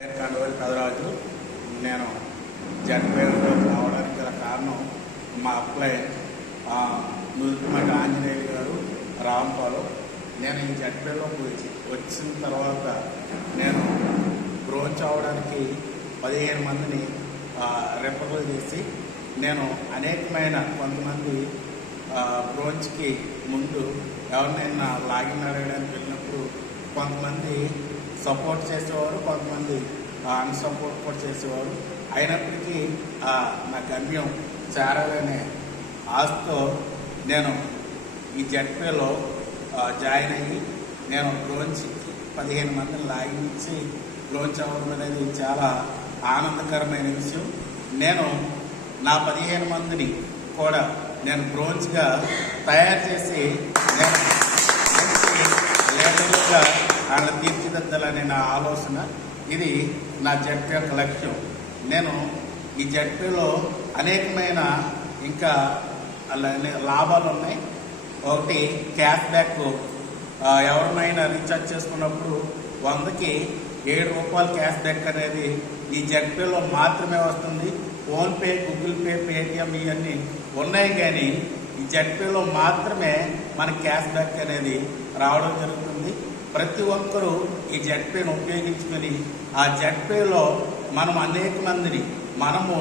కండవరి పెదరాజు నేను జడ్పేరులో రావడానికి గల కారణం మా అప్లై నుదుటిమటి ఆంజనేయులు గారు రాంపాలు. నేను ఈ జడ్పేరులోకి వచ్చి వచ్చిన తర్వాత నేను బ్రోచ్ అవడానికి పదిహేను మందిని రెఫర్ చేసి నేను అనేకమైన కొంతమంది బ్రోచ్కి ముందు ఎవరినైనా లాగిన్ అడగడానికి వెళ్ళినప్పుడు కొంతమంది సపోర్ట్ చేసేవారు కొంతమంది అన్సపోర్ట్ కూడా చేసేవారు. అయినప్పటికీ నా గమ్యం చేరాలనే ఆశతో నేను ఈ జడ్పేలో జాయిన్ అయ్యి నేను లోంచి పదిహేను మందిని లాగించి బ్రోంచ్ అవ్వడం అనేది చాలా ఆనందకరమైన విషయం. నేను నా పదిహేను మందిని కూడా నేను బ్రోంచ్గా తయారు చేసి నేను మంచి లీడర్లుగా వాళ్ళ తీర్చిదిద్దాలనే నా ఆలోచన. ఇది నా జడ్పీ యొక్క లక్ష్యం. నేను ఈ జడ్పీలో అనేకమైన ఇంకా లాభాలు ఉన్నాయి. ఒకటి క్యాష్ బ్యాక్. ఎవరినైనా రీఛార్జ్ చేసుకున్నప్పుడు వందకి ఏడు రూపాయలు క్యాష్ బ్యాక్ అనేది ఈ జడ్పేలో మాత్రమే వస్తుంది. ఫోన్పే గూగుల్ పే పేటిఎం ఇవన్నీ ఉన్నాయి కానీ ఈ జడ్పేలో మాత్రమే మన క్యాష్ బ్యాక్ అనేది రావడం జరుగుతుంది. ప్రతి ఒక్కరూ ఈ జెడ్పేను ఉపయోగించుకొని ఆ జడ్పేలో మనం అనేక మందిని మనము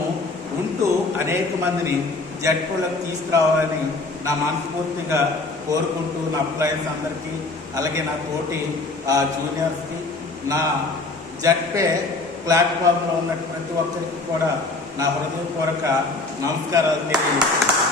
ఉంటూ అనేక మందిని జడ్పీలోకి తీసుకురావాలని నా మనస్ఫూర్తిగా కోరుకుంటూ నా అప్లయన్స్ అందరికీ అలాగే నా తోటి ఆ, జూనియర్స్కి నా జడ్పే ప్లాట్ఫామ్లో ఉన్న ప్రతి ఒక్కరికి కూడా నా హృదయపూర్వక నమస్కారాలు తెలియజేస్తున్నాను.